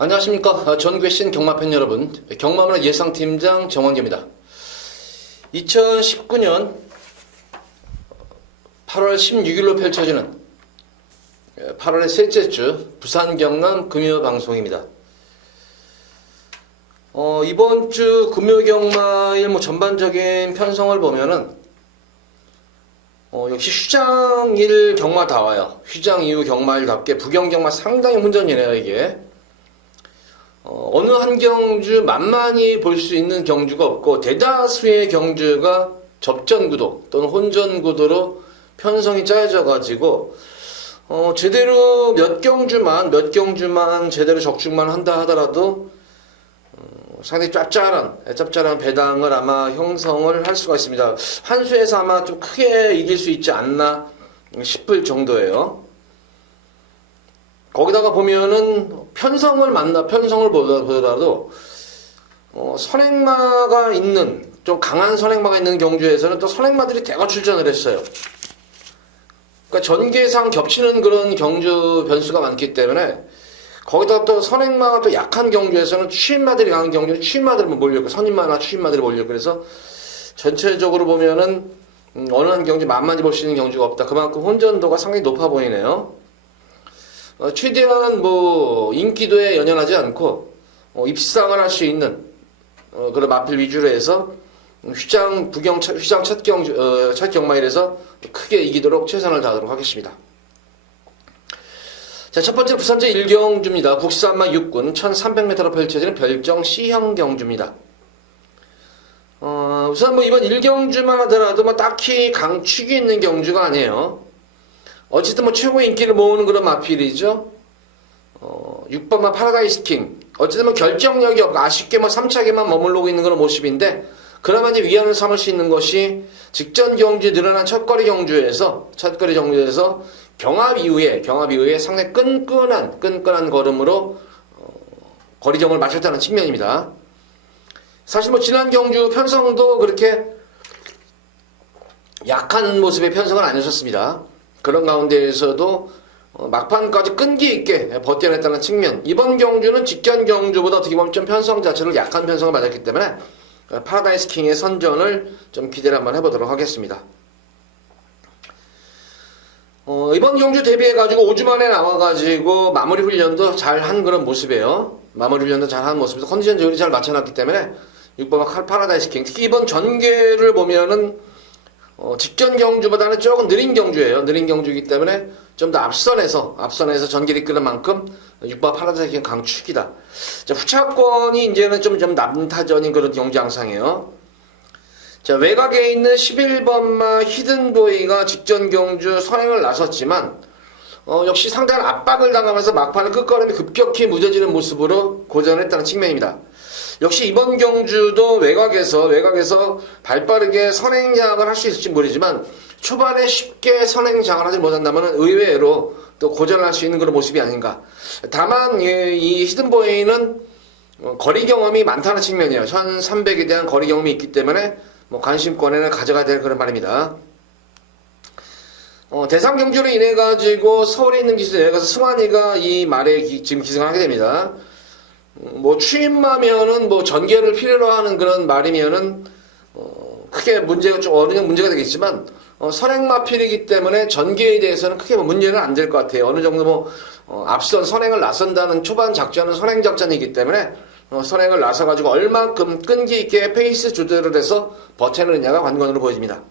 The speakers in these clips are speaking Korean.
안녕하십니까. 전국의 경마팬 여러분, 경마문화 예상팀장 정원기입니다. 2019년 8월 16일로 펼쳐지는 8월의 셋째 주 부산 경남 금요방송입니다. 이번 주 금요경마의 전반적인 편성을 보면은 역시 휴장일 경마다워요. 휴장 이후 경마일답게 부경경마 상당히 혼전이네요, 이게. 어느 한 경주 만만히 볼 수 있는 경주가 없고 대다수의 경주가 접전구도 또는 혼전구도로 편성이 짜여져 가지고 제대로 몇 경주만 제대로 적중만 한다 하더라도 상당히 짭짤한 배당을 아마 형성을 할 수가 있습니다. 한 수에서 아마 좀 크게 이길 수 있지 않나 싶을 정도예요. 거기다가 보면은 편성을 보더라도 선행마가 있는 좀 강한 선행마가 있는 경주에서는 또 선행마들이 대거 출전을 했어요. 그러니까 전개상 겹치는 그런 경주 변수가 많기 때문에 거기다가 또 선행마가 또 약한 경주에서는 추임마들이 강한 경주는 추임마들이 몰렸고 선임마나 추임마들이 몰렸고 그래서 전체적으로 보면은 어느 한 경주 만만히 볼 수 있는 경주가 없다. 그만큼 혼전도가 상당히 높아 보이네요. 최대한 인기도에 연연하지 않고 입상을 할 수 있는 그런 마필 위주로 해서 휴장 첫 경마일에서 크게 이기도록 최선을 다하도록 하겠습니다. 자, 첫 번째 부산제 1경주입니다. 국산마 6군 1300m로 펼쳐지는 별정 C형 경주입니다. 우선 이번 1경주만 하더라도 딱히 강축이 있는 경주가 아니에요. 어쨌든 최고의 인기를 모으는 그런 마필이죠. 6번마 파라다이스 킹. 어쨌든 결정력이 없고 아쉽게 3차게만 머물러고 있는 그런 모습인데, 그나마 이제 위안을 삼을 수 있는 것이 직전 경주에 늘어난 첫거리 경주에서 경합 이후에 상당히 끈끈한 걸음으로 거리정을 마쳤다는 측면입니다. 사실 지난 경주 편성도 그렇게 약한 모습의 편성은 아니었습니다. 그런 가운데에서도 막판까지 끈기 있게 버텨냈다는 측면. 이번 경주는 직전 경주보다 어떻게 보면 좀 편성 자체를 약한 편성을 맞았기 때문에 파라다이스 킹의 선전을 좀 기대를 한번 해보도록 하겠습니다. 이번 경주 대비해가지고 5주 만에 나와가지고 마무리 훈련도 잘 한 그런 모습이에요. 컨디션적으로 잘 맞춰놨기 때문에 6번 파라다이스 킹. 특히 이번 전개를 보면은 직전 경주보다는 조금 느린 경주예요. 느린 경주이기 때문에 좀 더 앞선에서 전기를 이끄는 만큼 6번 파라다이스 킹 강축이다. 자, 후차권이 이제는 좀 남타전인 그런 경주 양상이에요. 자, 외곽에 있는 11번마 히든보이가 직전 경주 선행을 나섰지만 역시 상당한 압박을 당하면서 막판에 끝걸음이 급격히 무뎌지는 모습으로 고전했다는 측면입니다. 역시 이번 경주도 외곽에서 발빠르게 선행장을 할 수 있을지 모르지만 초반에 쉽게 선행장을 하지 못한다면 의외로 또 고전할 수 있는 그런 모습이 아닌가. 다만 이 히든보이는 거리 경험이 많다는 측면이에요. 1300에 대한 거리 경험이 있기 때문에 관심권에는 가져가야 될 그런 말입니다. 대상 경주로 인해 가지고 서울에 있는 기수에 내려가서 승환이가 이 말에 지금 기승을 하게 됩니다. 추임마면은 전개를 필요로 하는 그런 말이면은 크게 문제가 어느 정도 문제가 되겠지만 선행마필이기 때문에 전개에 대해서는 크게 문제는 안 될 것 같아요. 어느 정도 앞선 선행을 나선다는 초반 작전은 선행 작전이기 때문에 선행을 나서가지고 얼만큼 끈기 있게 페이스 조절을 해서 버텨내느냐가 관건으로 보여집니다.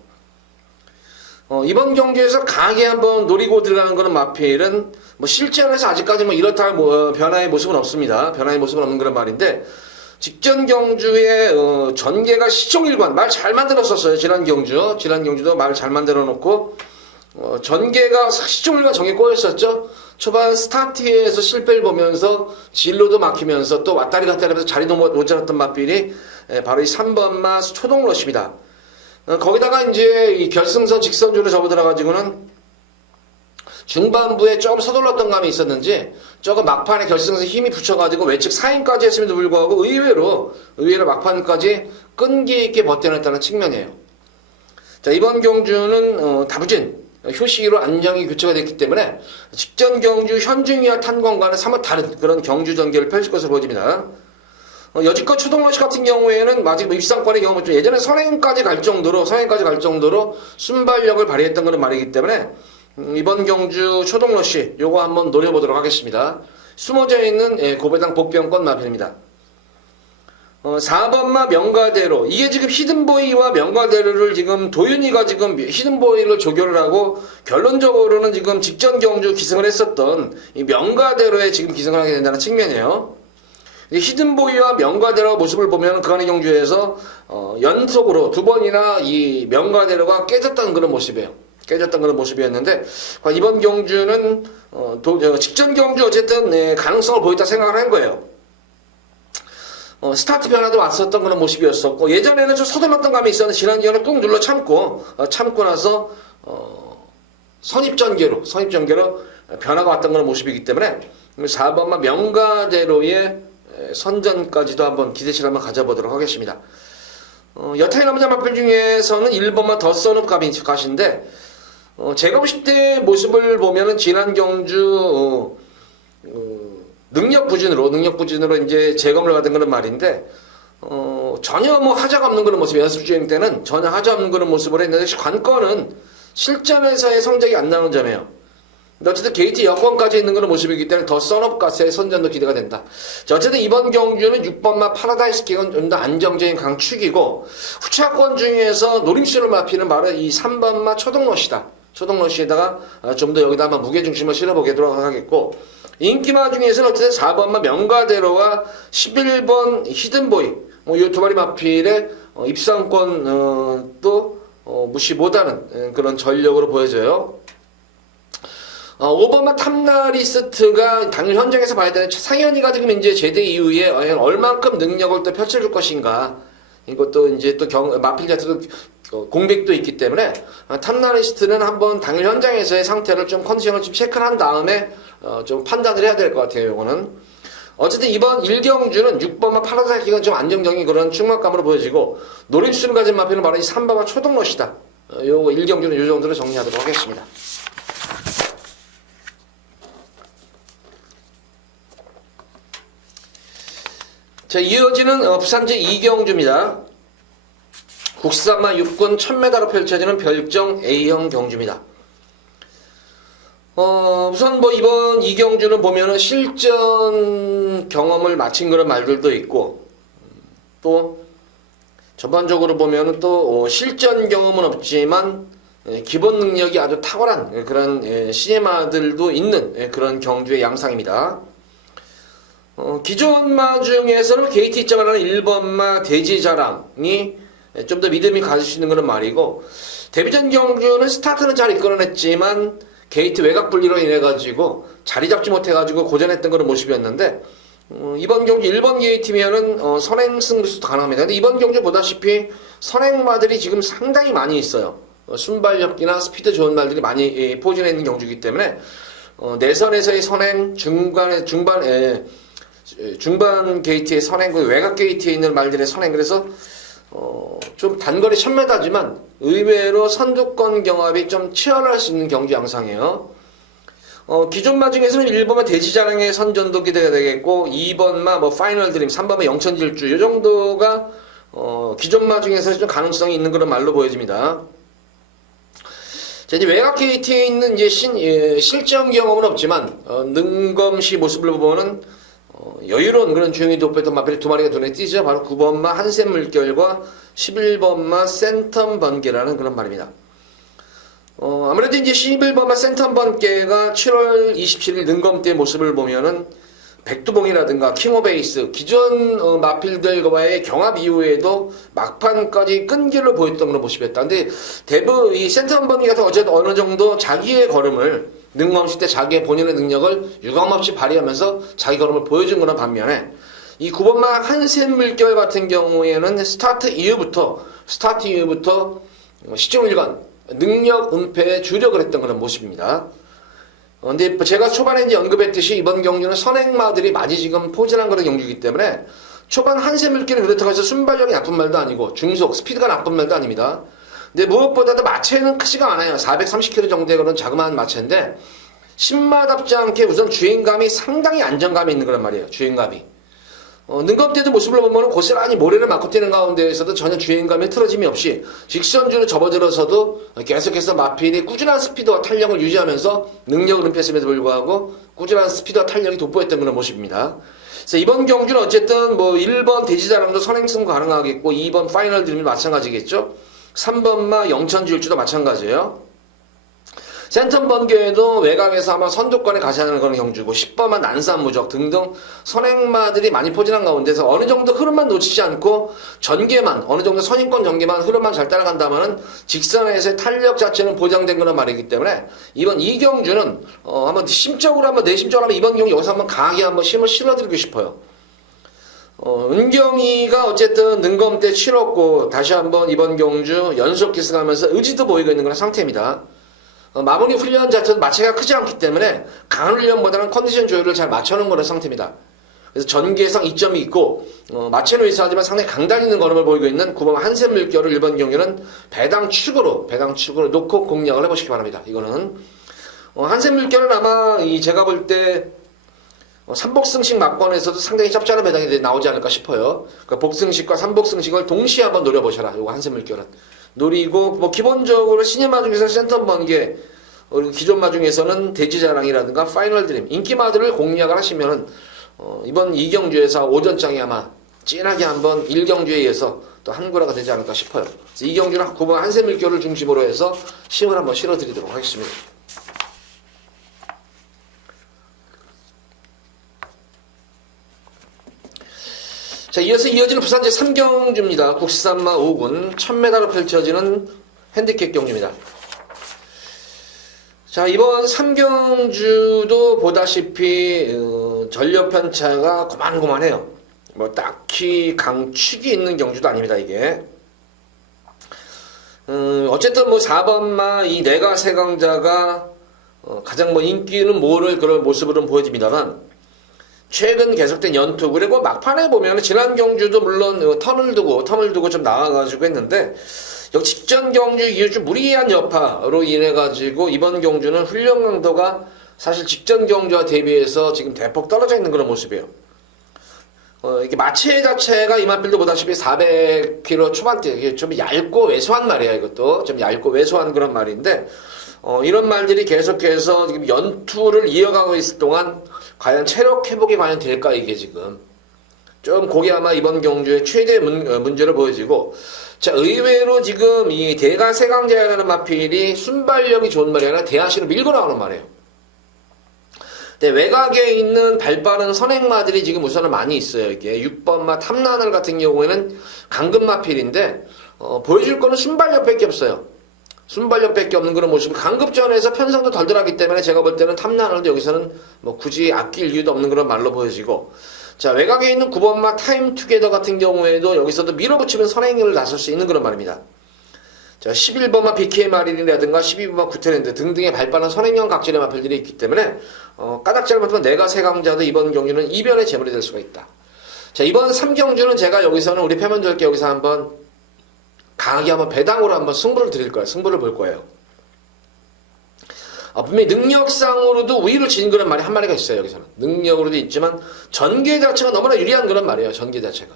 이번 경기에서 강하게 한번 노리고 들어가는 그런 마필은 실전에서 아직까지 이렇다 변화의 모습은 없습니다. 변화의 모습은 없는 그런 말인데, 직전 경주에 전개가 시종일관 말 잘 만들었었어요. 지난 경주도 말 잘 만들어 놓고 전개가 시종일관 정에 꼬였었죠. 초반 스타트에서 실패를 보면서 진로도 막히면서 또 왔다리 갔다리 하면서 자리도 못 잡았던 마필이 바로 이 3번마 초동러시입니다. 거기다가 이제 이 결승선 직선주로 접어들어가지고는 중반부에 조금 서둘렀던 감이 있었는지 조금 막판에 결승선 힘이 붙여가지고 외측 4인까지 했음에도 불구하고 의외로 막판까지 끈기 있게 버텨냈다는 측면이에요. 자, 이번 경주는 다부진 효시기로 안정이 교체가 됐기 때문에 직전 경주 현중이와 탄권과는 사뭇 다른 그런 경주 전개를 펼칠 것으로 보여집니다. 여지껏 추동러시 같은 경우에는 아직 입상권의 경우는 좀 예전에 선행까지 갈 정도로 순발력을 발휘했던 그런 말이기 때문에 이번 경주 초동러시 요거 한번 노려보도록 하겠습니다. 숨어져 있는 고배당 복병권 마편입니다. 4번마 명가대로, 이게 지금 히든보이와 명가대로를 지금 도윤이가 지금 히든보이를 조교를 하고 결론적으로는 지금 직전 경주 기승을 했었던 이 명가대로에 지금 기승을 하게 된다는 측면이에요. 히든보이와 명가대로 모습을 보면 그간의 경주에서 연속으로 두 번이나 이 명가대로가 깨졌던 그런 모습이에요. 깨졌던 그런 모습이었는데 이번 경주는 직전 경주 어쨌든 가능성을 보였다 생각을 한 거예요. 스타트 변화도 왔었던 그런 모습이었었고 예전에는 좀 서둘렀던 감이 있었는데 지난 기간에 꾹 눌러 참고 나서 선입전개로 변화가 왔던 그런 모습이기 때문에 4번만 명가대로의 선전까지도 한번 기대치를 한번 가져보도록 하겠습니다. 여타의 남자 마필 중에서는 1번만 더 써놓은 가신데 제가 보실 때 모습을 보면은 지난 경주 능력 부진으로 이제 재검을 받은 그런 말인데 전혀 뭐 하자가 없는 그런 모습, 연습 주행 때는 전혀 하자 없는 그런 모습을 했는데 관건은 실전에서의 성적이 안 나오는 점이에요. 어쨌든 게이트 여권까지 있는 그런 모습이기 때문에 더 썬업가스의 선전도 기대가 된다. 자, 어쨌든 이번 경주는 6번마 파라다이스 킥은 좀 더 안정적인 강축이고 후차권 중에서 노림수를 마피는 바로 이 3번마 초동러시다. 초동러시에다가 좀 더 여기다 한번 무게중심을 실어보도록 하겠고 인기마 중에서는 어쨌든 4번마 명가대로와 11번 히든보이 이 두 마리 마필의 입상권 또 무시 못하는 그런 전력으로 보여져요. 5번마 탐나리스트가 당일 현장에서 봐야 되는 상현이가 지금 이제 제대 이후에 얼만큼 능력을 또 펼쳐줄 것인가. 이것도 이제 또 마필 자체도 공백도 있기 때문에 탐나리스트는 한번 당일 현장에서의 상태를 좀 컨디션을 좀 체크를 한 다음에 좀 판단을 해야 될 것 같아요. 이거는 어쨌든 이번 1경주는 6번마 파라다이스가 좀 안정적인 그런 충만감으로 보여지고 노림수를 가진 마필은 바로 이 3번마 초동러시다. 요 1경주는 이 정도로 정리하도록 하겠습니다. 자, 이어지는 부산제 2경주입니다. 국산마 6군 1000m로 펼쳐지는 별정 A형 경주입니다. 우선 뭐 이번 2경주는 보면은 실전 경험을 마친 그런 말들도 있고 또 전반적으로 보면은 또 실전 경험은 없지만 기본 능력이 아주 탁월한 그런 CMA들도 있는 그런 경주의 양상입니다. 기존마 중에서는 게이트 입장을 하는 1번마 대지자랑이 좀 더 믿음이 가질 수 있는 그런 말이고 데뷔전 경주는 스타트는 잘 이끌어냈지만 게이트 외곽 분리로 인해 가지고 자리 잡지 못해 가지고 고전했던 그런 모습이었는데 이번 경주 1번 게이트면은 선행 승부수도 가능합니다. 근데 이번 경주 보다시피 선행마들이 지금 상당히 많이 있어요. 순발력이나 스피드 좋은 말들이 많이 포진해 있는 경주이기 때문에 내선에서의 선행 중반 게이트의 선행, 외곽 게이트에 있는 말들의 선행, 그래서 좀 단거리 1000m지만 의외로 선두권 경합이 좀 치열할 수 있는 경주 양상이에요. 기존마 중에서는 1번마 대지자랑의 선전도 기대가 되겠고 2번마 뭐 파이널 드림, 3번마 영천질주 이 정도가 기존마 중에서 좀 가능성이 있는 그런 말로 보여집니다. 자, 이제 외곽 게이트에 있는 이제 실전 경험은 없지만 능검시 모습을 보면은 여유로운 그런 주행이 높였던 마필이 두 마리가 눈에 띄죠. 바로 9번마 한샘 물결과 11번마 센텀 번개라는 그런 말입니다. 아무래도 이제 11번마 센텀 번개가 7월 27일 능검 때 모습을 보면은 백두봉이라든가 킹오베이스 기존 마필들과의 경합 이후에도 막판까지 끈기를 보였던 그런 모습이었다. 근데 대부분 이 센텀 번개 같은 어쨌든 어느 정도 자기의 걸음을 능검시 때 자기의 본인의 능력을 유감없이 발휘하면서 자기 걸음을 보여준 그런 반면에 이 9번마 한샘 물결 같은 경우에는 스타트 이후부터 시종일관 능력 은폐에 주력을 했던 그런 모습입니다. 근데 제가 초반에 이제 언급했듯이 이번 경주는 선행마들이 많이 지금 포진한 그런 경주이기 때문에 초반 한샘 물결은 그렇다고 해서 순발력이 나쁜 말도 아니고 중속 스피드가 나쁜 말도 아닙니다. 근데 무엇보다도 마체는 크지가 않아요. 430kg 정도의 그런 자그마한 마체인데 신마답지 않게 우선 주행감이 상당히 안정감이 있는 거란 말이에요. 주행감이. 능검대도 모습을 보면 고스란히 모래를 맞고 뛰는 가운데에서도 전혀 주행감에 틀어짐이 없이 직선주로 접어들어서도 계속해서 마필이 꾸준한 스피드와 탄력을 유지하면서 능력을 은폐했음에도 불구하고 꾸준한 스피드와 탄력이 돋보였던 그런 모습입니다. 그래서 이번 경주는 어쨌든 뭐 1번 대지자랑도 선행승 가능하겠고 2번 파이널 드림이 마찬가지겠죠. 3번마 영천지율주도 마찬가지예요. 센텀 번개에도 외곽에서 아마 선두권에 가시하는 그런 경주고 10번만 난산무적 등등 선행마들이 많이 포진한 가운데서 어느 정도 흐름만 놓치지 않고 전개만 어느 정도 선입권 전개만 흐름만 잘 따라간다면은 직선에서의 탄력 자체는 보장된 거란 말이기 때문에 이번 이 경주는 한번 심적으로 한번 내심적으로 한번 이번 경주 여기서 한번 강하게 한번 힘을 실어드리고 싶어요. 은경이가 어쨌든 능검 때 치렀고 다시 한번 이번 경주 연속 기승하면서 의지도 보이고 있는 그런 상태입니다. 마무리 훈련 자체도 마체가 크지 않기 때문에 강한 훈련보다는 컨디션 조율을 잘 맞춰놓은 그런 상태입니다. 그래서 전개상 이점이 있고 마체는 의사하지만 상당히 강단 있는 걸음을 보이고 있는 9번 한샘 물결을 1번 경기는 배당 축으로 놓고 공략을 해보시기 바랍니다. 이거는 한샘 물결은 아마 제가 볼 때 삼복승식 막번에서도 상당히 짭짤한 배당이 나오지 않을까 싶어요. 그러니까 복승식과 삼복승식을 동시에 한번 노려보셔라. 요거 한샘 물결은. 노리고 뭐 기본적으로 신인마 중에서 센텀 번개 그리고 기존 마 중에서는 대지자랑이라든가 파이널 드림 인기마들을 공략을 하시면은 이번 2경주에서 오전장에 아마 진하게 한번 1경주에 의해서 또 한구라가 되지 않을까 싶어요. 그래서 2경주는 9번 한샘 물결을 중심으로 해서 힘을 한번 실어드리도록 하겠습니다. 자, 이어지는 부산 제3경주입니다. 국산마 5군 1000m로 펼쳐지는 핸디캡 경주입니다. 자, 이번 3경주도 보다시피 전력 편차가 고만고만해요. 뭐 딱히 강축이 있는 경주도 아닙니다, 이게. 어쨌든 뭐 4번마 이 내가 세강자가 가장 뭐 인기는 모를 그런 모습으로는 보여집니다만 최근 계속된 연투 그리고 막판에 보면 지난 경주도 물론 텀을 두고 좀 나와가지고 했는데 여기 직전 경주 이후 좀 무리한 여파로 인해 가지고 이번 경주는 훈련 강도가 사실 직전 경주와 대비해서 지금 대폭 떨어져 있는 그런 모습이에요. 이게 마체 자체가 이만필도 보다시피 400km 초반대 이게 좀 얇고 왜소한 말이야. 이것도 좀 얇고 왜소한 그런 말인데 이런 말들이 계속해서 지금 연투를 이어가고 있을 동안 과연 체력 회복이 과연 될까 이게 지금 좀 그게 아마 이번 경주의 최대 문제로 보여지고 자 의외로 지금 이 대가 세강자라는 마필이 순발력이 좋은 말이 아니라 대하시로 밀고 나오는 말이에요. 근데 외곽에 있는 발빠른 선행마들이 지금 우선은 많이 있어요. 이게 6번마 탐나늘 같은 경우에는 강금 마필인데 보여줄 거는 순발력밖에 없어요. 순발력밖에 없는 그런 모습. 강급전에서 편성도 덜 들어가기 때문에 제가 볼 때는 탐나늘도 여기서는 뭐 굳이 아낄 이유도 없는 그런 말로 보여지고 자 외곽에 있는 9번마 타임 투게더 같은 경우에도 여기서도 밀어붙이면 선행을 나설 수 있는 그런 말입니다. 자 11번마 BK 마린이라든가 12번마 구테랜드 등등의 발빠른 선행형 각질의 마필들이 있기 때문에 까닥 잘못하면 내가 세강자도 이번 경주는 이변의 제물이 될 수가 있다. 자 이번 3경주는 제가 여기서는 우리 팬분들께 여기서 한번 강하게 한번 배당으로 한번 승부를 드릴 거예요. 승부를 볼 거예요. 분명히 능력상으로도 우위를 지닌 그런 말이 한 마리가 있어요. 여기서는 능력으로도 있지만 전개 자체가 너무나 유리한 그런 말이에요. 전개 자체가.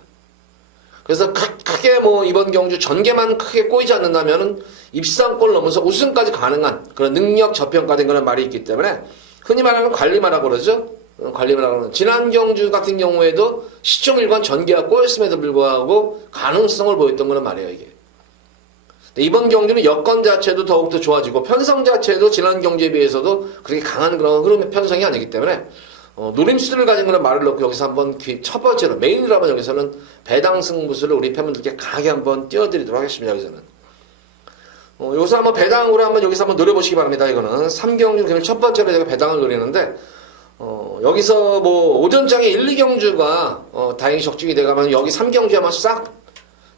그래서 크게 뭐 이번 경주 전개만 크게 꼬이지 않는다면은 입상골 넘어서 우승까지 가능한 그런 능력 저평가된 그런 말이 있기 때문에 흔히 말하는 관리마라고 그러죠. 관리마라고 그러는 지난 경주 같은 경우에도 시청일관 전개가 꼬였음에도 불구하고 가능성을 보였던 그런 말이에요. 이게. 이번 경주는 여건 자체도 더욱더 좋아지고 편성 자체도 지난 경주에 비해서도 그렇게 강한 그런 흐름의 편성이 아니기 때문에 노림수를 가진 그런 말을 넣고 여기서 한번 첫 번째로 메인으로 한번 여기서는 배당 승부수를 우리 팬분들께 강하게 한번 띄워드리도록 하겠습니다. 여기서는 여기서 한번 배당으로 한번 여기서 한번 노려보시기 바랍니다. 이거는 3경주 그러면 첫 번째로 제가 배당을 노리는데 여기서 뭐 오전장에 1, 2경주가 다행히 적중이 돼가면 여기 3경주에 아마 싹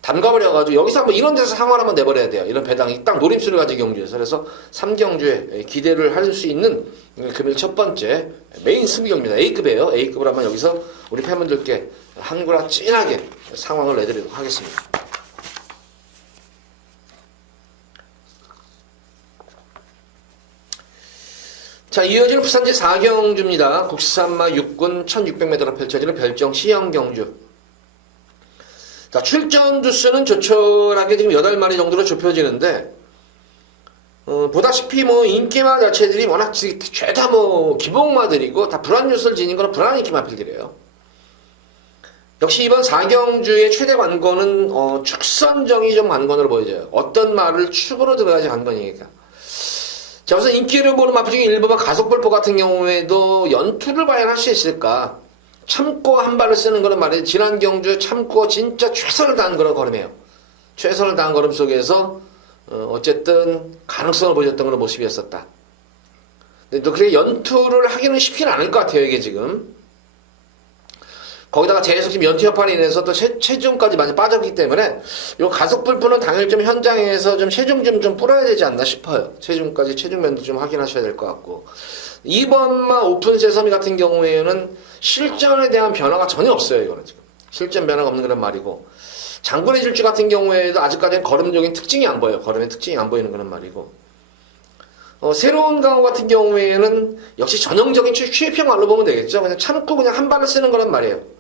담가버려가지고 여기서 한번 이런 데서 상황을 한번 내버려야 돼요. 이런 배당이 딱 노림수를 가진 경주에서. 그래서 3경주에 기대를 할 수 있는 금일 첫 번째 메인 승부경입니다. A급이에요. A급을 한번 여기서 우리 팬분들께 한구라 찐하게 상황을 내드리도록 하겠습니다. 자, 이어지는 부산제 4경주입니다. 국산마 6군 1600m로 펼쳐지는 별정 시형 경주. 자, 출전 두수는 조촐하게 지금 8마리 정도로 좁혀지는데, 보다시피 인기마 자체들이 워낙 죄다 기복마들이고 다 불안 요소를 지닌 거는 불안 인기마필들이에요. 역시 이번 4경주의 최대 관건은 축선정이 좀 관건으로 보여져요. 어떤 말을 축으로 들어가야지 관건이니까. 자, 우선 인기를 보는 마필 중에 일부분 가속불포 같은 경우에도 연투를 과연 할 수 있을까? 참고 한 발을 쓰는 거는 말이에요. 지난 경주 참고 진짜 최선을 다한 그런 걸음이에요. 최선을 다한 걸음 속에서 어쨌든 가능성을 보여줬던 그런 모습이었었다. 근데 또 그렇게 연투를 하기는 쉽지는 않을 것 같아요, 이게 지금. 거기다가 계속 지금 연투 여파로 인해서 또 체중까지 많이 빠졌기 때문에 요 가속불포는 당일 좀 현장에서 좀 체중 좀 뿌려야 되지 않나 싶어요. 체중면도 좀 확인하셔야 될 것 같고. 이번마 오픈 세서미 같은 경우에는 실전에 대한 변화가 전혀 없어요, 이거는 지금. 실전 변화가 없는 그런 말이고. 장군의 질주 같은 경우에도 아직까지는 걸음적인 특징이 안 보여요. 걸음의 특징이 안 보이는 그런 말이고. 새로운 강호 같은 경우에는 역시 전형적인 취입형 말로 보면 되겠죠. 그냥 참고 그냥 한 발을 쓰는 거란 말이에요.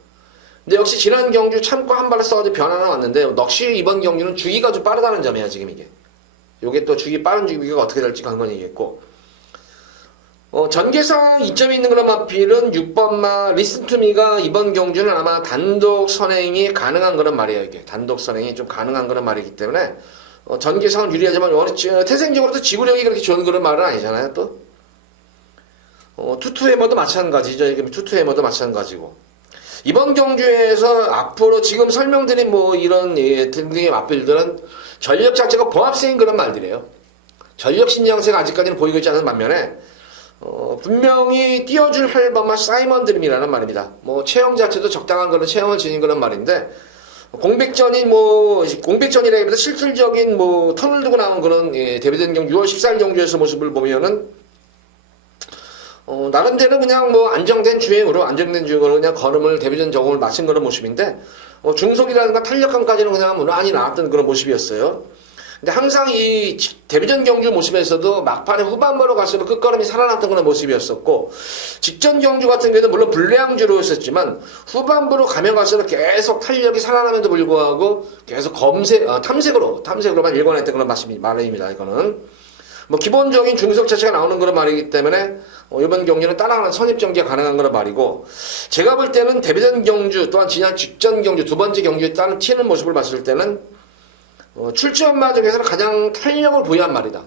근데 역시 지난 경주 참고 한 발을 써가지고 변화가 왔는데, 역시 이번 경주는 주기가 좀 빠르다는 점이야, 지금 이게. 요게 또 빠른 주기가 어떻게 될지 관건이겠고. 전개상 이점이 있는 그런 마필은 6번마 리슨투미가 이번 경주는 아마 단독 선행이 가능한 그런 말이에요, 이게. 단독 선행이 좀 가능한 그런 말이기 때문에, 전개상은 유리하지만, 태생적으로도 지구력이 그렇게 좋은 그런 말은 아니잖아요, 또. 투투해머도 마찬가지죠. 이게 투투해머도 마찬가지고. 이번 경주에서 앞으로 지금 설명드린 이런 등등의 마필들은 전력 자체가 보합세인 그런 말들이에요. 전력 신장세가 아직까지는 보이고 있지 않은 반면에 분명히 띄워줄 헬버마 사이먼드림이라는 말입니다. 체형 자체도 적당한 그런 체형을 지닌 그런 말인데, 공백전이라기보다 실질적인 턴을 두고 나온 그런 데뷔된 경주 6월 14일 경주에서 모습을 보면은 나름대로 그냥 안정된 주행으로 그냥 걸음을 데뷔전 적응을 마친 그런 모습인데, 중속이라든가 탄력감까지는 그냥 무난히 나왔던 그런 모습이었어요. 근데 항상 이 데뷔전 경주 모습에서도 막판에 후반부로 갈수록 끝걸음이 살아났던 그런 모습이었었고, 직전 경주 같은 경우에는 물론 불량주로 했었지만 후반부로 가면 갈수록 계속 탄력이 살아남에도 불구하고 계속 탐색으로만 일관했던 그런 말입니다. 이거는 기본적인 중속 자체가 나오는 그런 말이기 때문에 이번 경주는 따라가는 선입전개가 가능한 그런 말이고, 제가 볼 때는 데뷔전 경주 또한 지난 직전 경주 두 번째 경주에 따른 튀는 모습을 봤을 때는 출전마 중에서는 가장 탄력을 보유한 말이다.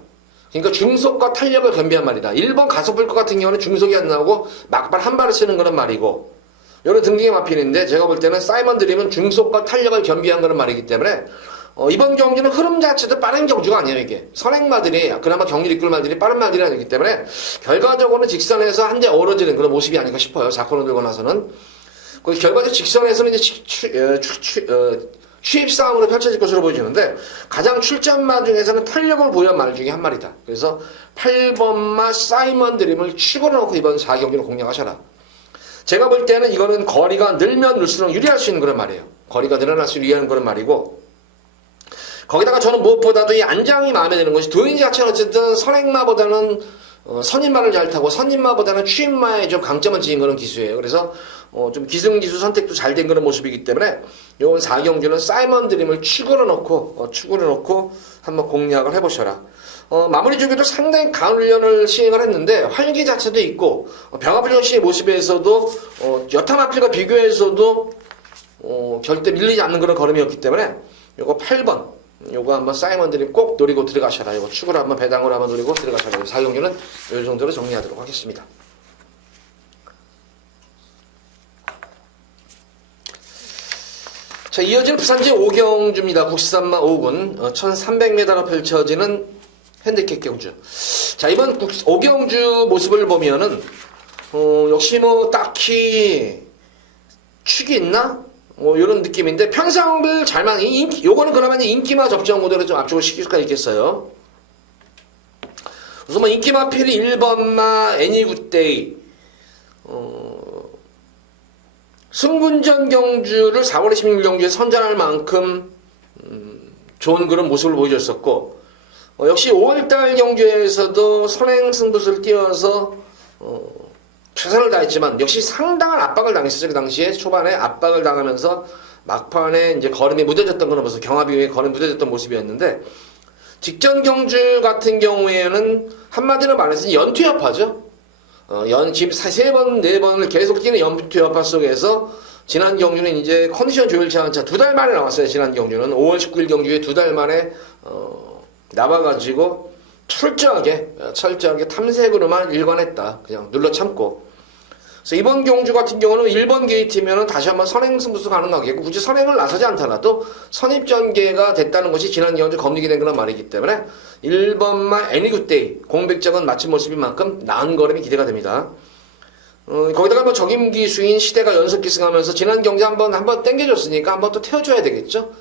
그러니까 중속과 탄력을 겸비한 말이다. 1번 가속불거 같은 경우는 중속이 안 나오고 막발 한 발을 쓰는 그런 말이고, 이런 등등의 마필인데 제가 볼 때는 사이먼 드림은 중속과 탄력을 겸비한 그런 말이기 때문에 이번 경주는 흐름 자체도 빠른 경주가 아니에요, 이게. 선행마들이, 그나마 경기를 이끌 마들이 빠른 마들이 아니기 때문에, 결과적으로는 직선에서 한 대 어우러지는 그런 모습이 아닌가 싶어요, 4코너 들고 나서는. 결과적으로 직선에서는 이제 취입 싸움으로 펼쳐질 것으로 보여지는데, 가장 출전마 중에서는 탄력을 보유한 말 중에 한 마리다. 그래서 8번마 사이먼 드림을 치고 놓고 이번 4경기를 공략하셔라. 제가 볼 때는 이거는 거리가 늘면 늘수록 유리할 수 있는 그런 말이에요. 거리가 늘어날 수 유리한 그런 말이고, 거기다가 저는 무엇보다도 이 안장이 마음에 드는 것이, 도인 자체는 어쨌든 선행마보다는 선임마를 잘 타고 선임마보다는 추임마에 좀 강점을 지닌 그런 기수예요. 그래서 좀 기승기수 선택도 잘 된 그런 모습이기 때문에 요번 4경주는 사이먼 드림을 축으로 놓고 한번 공략을 해보셔라. 마무리 중에도 상당히 강한 훈련을 시행을 했는데 활기 자체도 있고, 병합훈련 시의 모습에서도 여타 마필과 비교해서도 절대 밀리지 않는 그런 걸음이었기 때문에 요거 8번 요거 한번 사이먼 드림 꼭 노리고 들어가셔라. 요거 축으로 한번 배당으로 한번 노리고 들어가셔라. 4경주는 요 정도로 정리하도록 하겠습니다. 자, 이어지는 부산제 5경주입니다. 국산마 5군 1300m로 펼쳐지는 핸디캡 경주. 자, 이번 5경주 모습을 보면은 역시 딱히 축이 있나? 이런 느낌인데, 편성을 잘만, 요거는 그러면 인기마 접종 모델로 좀 압축을 시킬 수가 있겠어요. 우선 인기마 필이 1번마 애니굿데이, 승군전 경주를 4월 26일 경주에 선전할 만큼, 좋은 그런 모습을 보여줬었고, 역시 5월달 경주에서도 선행 승부수를 띄워서, 최선을 다했지만 역시 상당한 압박을 당했었죠. 그 당시에 초반에 압박을 당하면서 막판에 이제 걸음이 무뎌졌던 그런 모습, 경합 이후에 걸음이 무뎌졌던 모습이었는데 직전 경주 같은 경우에는 한마디로 말해서 연투여파죠. 지금 3번, 4번을 계속 뛰는 연투여파 속에서 지난 경주는 이제 컨디션 좋을지 않은 차 2달 만에 나왔어요. 지난 경주는 5월 19일 경주에 2달 만에 나와가지고 철저하게 탐색으로만 일관했다. 그냥 눌러 참고. 그래서 이번 경주 같은 경우는 1번 게이트면은 다시 한번 선행 승부수 가능하겠고 굳이 선행을 나서지 않더라도 선입전개가 됐다는 것이 지난 경주 검증이 된 그런 말이기 때문에 1번마 애니굿데이 공백적은 마친 모습인 만큼 나은 걸음이 기대가 됩니다. 거기다가 뭐 적임기수인 시대가 연속 기승하면서 지난 경주 한번 땡겨줬으니까 한번 또 태워줘야 되겠죠.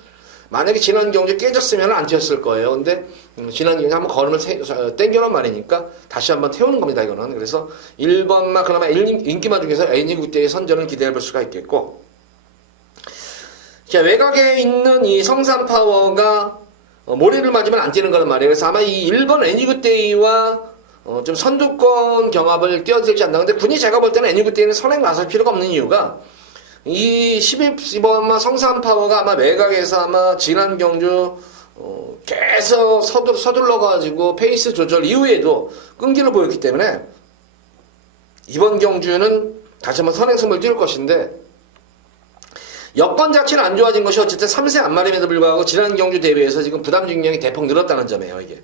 만약에 지난 경주 깨졌으면 안 튀었을 거예요. 근데 지난 경주 한번 걸음을 땡겨놓은 말이니까 다시 한번 태우는 겁니다. 이거는. 그래서 1번마 그나마 인기마 중에서 애니굿데이 선전을 기대해볼 수가 있겠고, 자, 외곽에 있는 이 성산파워가 모래를 맞으면 안 뛰는 거란 말이에요. 그래서 아마 이 1번 애니굿데이와 좀 선두권 경합을 뛰어들지 않나. 근데 군이 제가 볼 때는 애니굿데이는 선행 나설 필요가 없는 이유가 이 11번마 성산파워가 아마 외곽에서 아마 지난 경주 계속 서둘러가지고 페이스 조절 이후에도 끈기를 보였기 때문에 이번 경주는 다시 한번 선행승을 띄울 것인데, 여건 자체는 안 좋아진 것이 어쨌든 3세 안말임에도 불구하고 지난 경주 대비해서 지금 부담 중량이 대폭 늘었다는 점이에요. 이게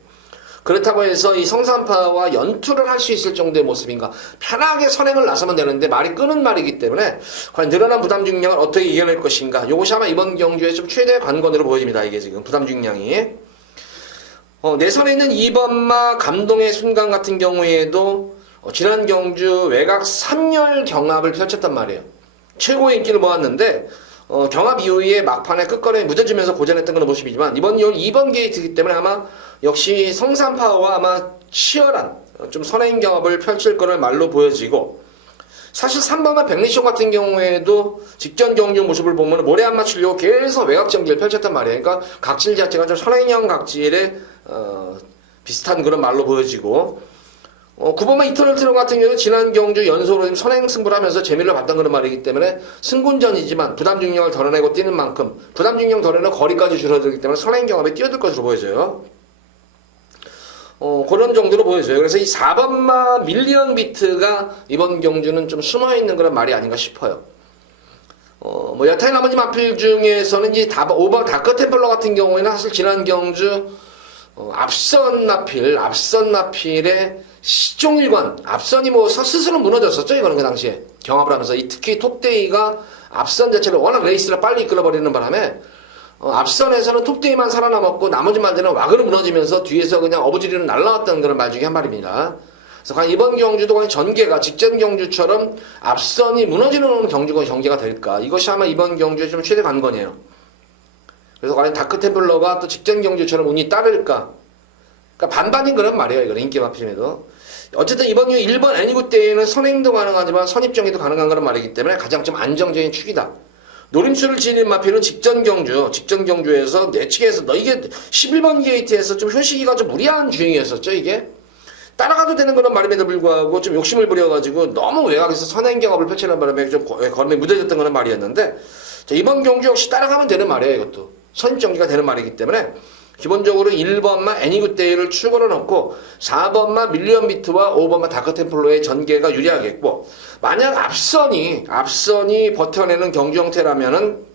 그렇다고 해서 이 성산파와 연투를 할 수 있을 정도의 모습인가. 편하게 선행을 나서면 되는데 말이 끄는 말이기 때문에 과연 늘어난 부담 중량을 어떻게 이겨낼 것인가. 요것이 아마 이번 경주의 좀 최대의 관건으로 보여집니다. 이게 지금 부담 중량이. 내선에 있는 2번마 감동의 순간 같은 경우에도 지난 경주 외곽 3열 경합을 펼쳤단 말이에요. 최고의 인기를 모았는데 경합 이후에 막판에 끝걸음에 무뎌지면서 고전했던 그런 모습이지만 이번 2번 게이트이기 때문에 아마 역시 성산파워와 아마 치열한 좀 선행 경합을 펼칠 거를 말로 보여지고, 사실 3번과 백리쇼 같은 경우에도 직전 경주 모습을 보면 모래 안 맞추려고 계속 외곽 전기를 펼쳤단 말이에요. 그러니까 각질 자체가 좀 선행형 각질에 비슷한 그런 말로 보여지고, 9번만 이터널 트론 같은 경우는 지난 경주 연속으로 선행 승부를 하면서 재미를 봤던 그런 말이기 때문에 승군전이지만 부담 중량을 덜어내고 뛰는 만큼 부담 중량 덜어내고 거리까지 줄어들기 때문에 선행 경합에 뛰어들 것으로 보여져요. 그런 정도로 보여져요. 그래서 이 4번마 밀리언 비트가 이번 경주는 좀 숨어있는 그런 말이 아닌가 싶어요. 여타의 나머지 마필 중에서는 이 5번 다크 템플러 같은 경우에는 사실 지난 경주 앞선 나필의 시종일관, 앞선이 스스로 무너졌었죠. 이거는 그 당시에 경합을 하면서 특히 톱데이가 앞선 자체를 워낙 레이스를 빨리 이끌어버리는 바람에 앞선에서는 톱데이만 살아남았고 나머지 말들은 와그로 무너지면서 뒤에서 그냥 어부지리는 날라왔던 그런 말 중에 한 말입니다. 그래서 과연 이번 경주도 과연 전개가 직전 경주처럼 앞선이 무너지는 경기가 될까? 이것이 아마 이번 경주의 좀 최대 관건이에요. 그래서 과연 다크템플러가 또 직전 경주처럼 운이 따를까? 그러니까 반반인 그런 말이에요. 이거는 인기 마필임에도. 어쨌든 이번 1번 애니굿데이는 선행도 가능하지만 선입정예도 가능한 그런 말이기 때문에 가장 좀 안정적인 축이다. 노림수를 지닌 마필은 직전 경주에서 내측에서 이게 11번 게이트에서 좀 효시기가 좀 무리한 주행이었었죠. 이게 따라가도 되는 그런 말임에도 불구하고 좀 욕심을 부려가지고 너무 외곽에서 선행 경합을 펼치는 바람에 좀 걸음에 무뎌졌던 그런 말이었는데, 자, 이번 경주 역시 따라가면 되는 말이에요. 이것도 선입전개가 되는 말이기 때문에 기본적으로 1번마 애니굿데이를 추가로 넣고 4번마 밀리언 비트와 5번마 다크템플러의 전개가 유리하겠고, 만약 앞선이 버텨내는 경주 형태라면은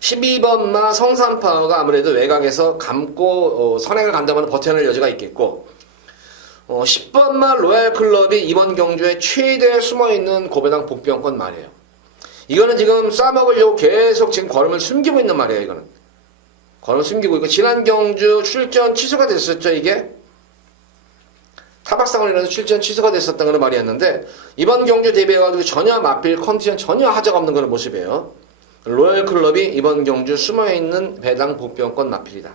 12번마 성산파워가 아무래도 외곽에서 감고 선행을 간다면 버텨낼 여지가 있겠고, 10번마 로얄클럽이 이번 경주에 최대 숨어있는 고배당 복병권 말이에요. 이거는 지금 싸먹으려고 계속 지금 걸음을 숨기고 있는 말이에요. 이거는 걸음을 숨기고 있고, 지난 경주 출전 취소가 됐었죠. 이게 타박상을 인해서 출전 취소가 됐었던 그런 말이었는데, 이번 경주 대비해가지고 전혀 마필 컨디션 전혀 하자가 없는 그런 모습이에요. 로얄클럽이 이번 경주 숨어있는 배당 복병권 마필이다.